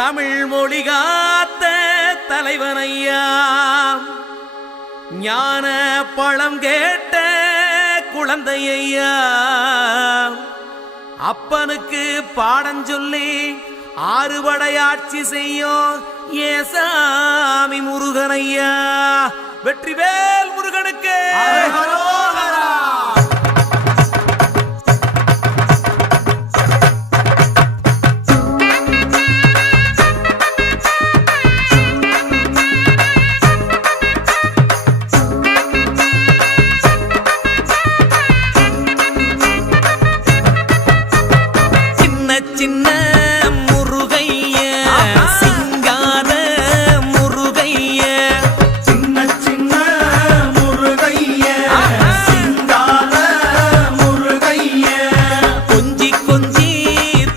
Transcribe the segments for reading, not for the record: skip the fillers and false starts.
தமிழ் மொழி காத்த தலைவனையா, ஞான பழம் கேட்ட குழந்தையா, அப்பனுக்கு பாடம் சொல்லி ஆறுபடையாட்சி செய்யும் ஏசாமி முருகனையா. வெற்றிவேல் முருகனுக்கு. சின்ன முருகைய சிங்கார முருகைய, சின்ன சின்ன முருகைய சிங்கார முருகைய, கொஞ்சி கொஞ்சி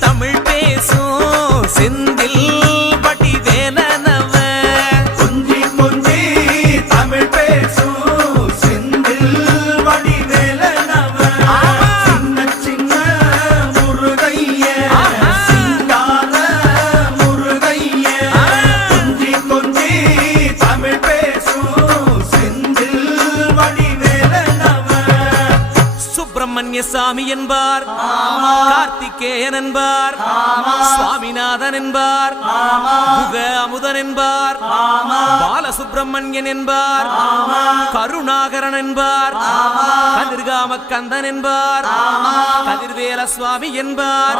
தமிழ் பேசும் செந்தில் வடிவேலனவ, கொஞ்சி கொஞ்சி தமிழ் பேசும் செந்தில் வடிவேலனவ, சின்ன சின்ன முருகைய சிங்கார முருகைய, கொஞ்சி கொஞ்சி தமிழ் பேசும் செந்தில் வடிவேலனவ. சுப்பிரமணிய சாமி என்பார், கார்த்திகேயன் என்பார், சுவாமிநாதன் என்பார், முக அமுதன் என்பார், பாலசுப்பிரமணியன் என்பார், கருணாகரன் என்பார், கதிர்காம கந்தன் என்பார், கதிர்வேல சுவாமி என்பார்,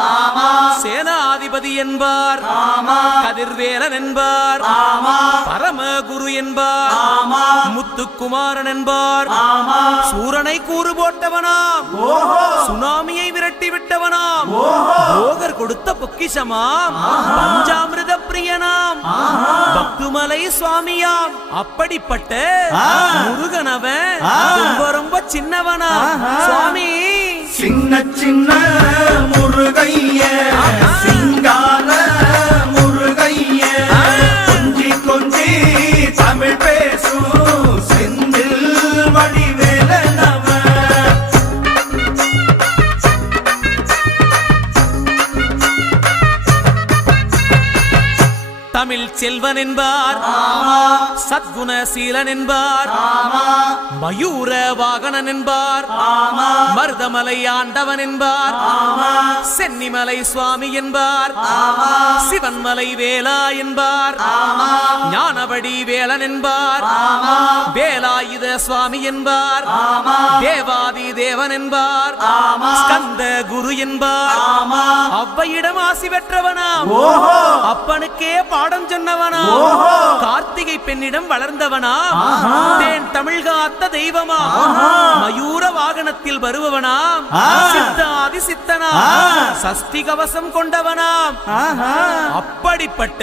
சேனாதிபதி என்பார், கதிர்வேலன் என்பார், பரமகுரு என்பார், முத்துக்குமாரன் என்பார், சூரனை கூறு போட்டவனாம், சுனாமியை விரட்டி விட்டவனாம், போகர் கொடுத்த பொக்கிஷமாம், பஞ்சாமிர்த பிரியனாம், பக்துமலை சுவாமியாம். அப்படிப்பட்ட முருகனவன் ரொம்ப ரொம்ப சின்னவனா சுவாமி. சின்ன சின்ன முருகைய சிங்கார முருகைய, கொஞ்சி கொஞ்சி தமிழ் பேசும் செந்தில் வடிவேலனவ. தமிழ் செல்வன் என்பார், சத்குணசீலன் என்பார், மயூர வாகனன் என்பார், மருதமலை ஆண்டவன் என்பார், சென்னிமலை சுவாமி என்பார், சிவன்மலை வேலா என்பார், ஞானவடி வேலன் என்பார், வேலாயுத சுவாமி என்பார், தேவாதி தேவன் என்பார், ஸ்கந்த குரு என்பார், அவ்வையிடம் ஆசி பெற்றவனாம், அப்பனுக்கே பாடம் சொன்னவனா, கார்த்திகை பெண்ணிடம் வளர்ந்தவனா, தேன் தமிழ் காத்த தெய்வமா, மயூர வாகனத்தில் வருபவனாம், சித்தாதி சித்தனா, சஷ்டி கவசம் கொண்டவனாம். அப்படிப்பட்ட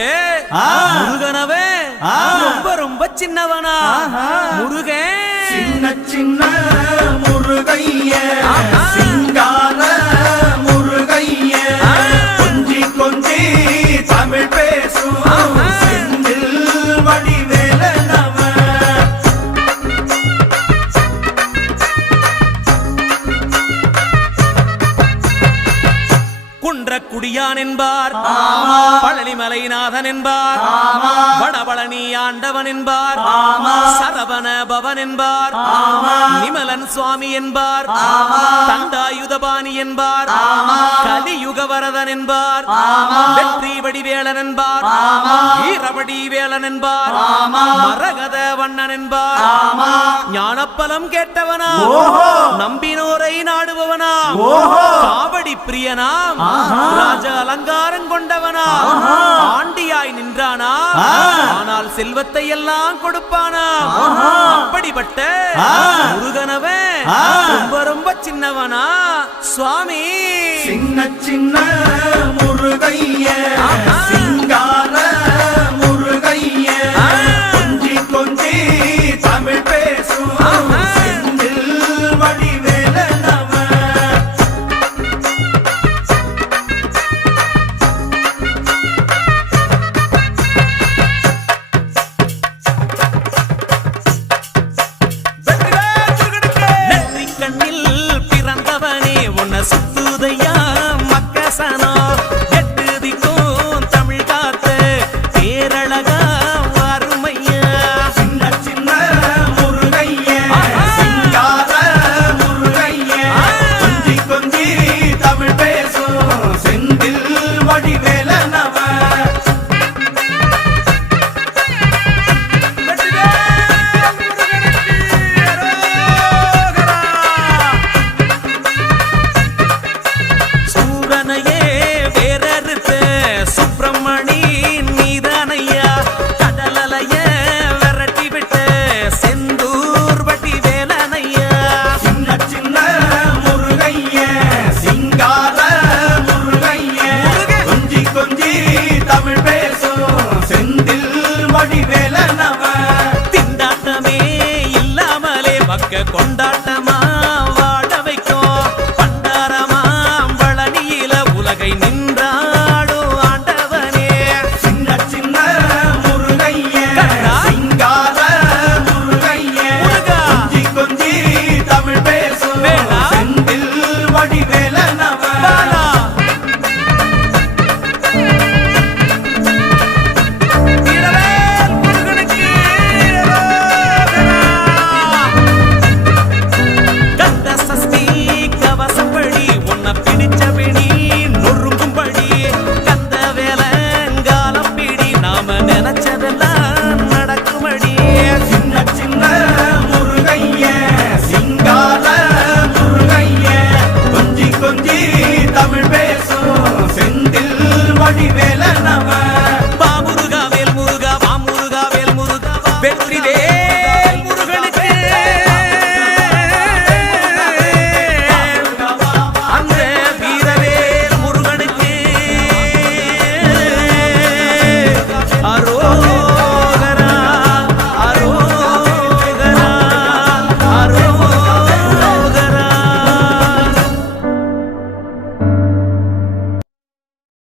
முருகனவே ரொம்ப ரொம்ப சின்னவனா முருகன். சின்ன சின்ன முருகைய சிங்கார முருகைய, கொஞ்சி கொஞ்சி தமிழ் பேசும் செந்தில் வடிவேலனவ. குன்றக்குடியான் என்பார், பழனிமலைநாதன் என்பார், வடபழனி ஆண்டவன் என்பார், சரவண பவன் என்பார், நிமலன் சுவாமி என்பார், தண்டாயுதபாணி என்பார், கலியுகவரதன் என்பார், வெற்றி வடிவேலன் என்பார், வீரவடி வேலன் என்பார், மரகத வண்ணன் என்பார், ஞானப்பலம் கேட்டவனா, நம்பினோரை நாடுபவனா, காவடி பிரியனாம், ராஜ அலங்காரம் கொண்டவனா, ஆண்டியாய் நின்றானா, ஆனால் செல்வத்தை எல்லாம் கொடுப்பானா. அப்படிப்பட்ட முருகனவன் ரொம்ப ரொம்ப சின்னவனா சுவாமி. சின்ன சின்ன முருகைய சிங்கா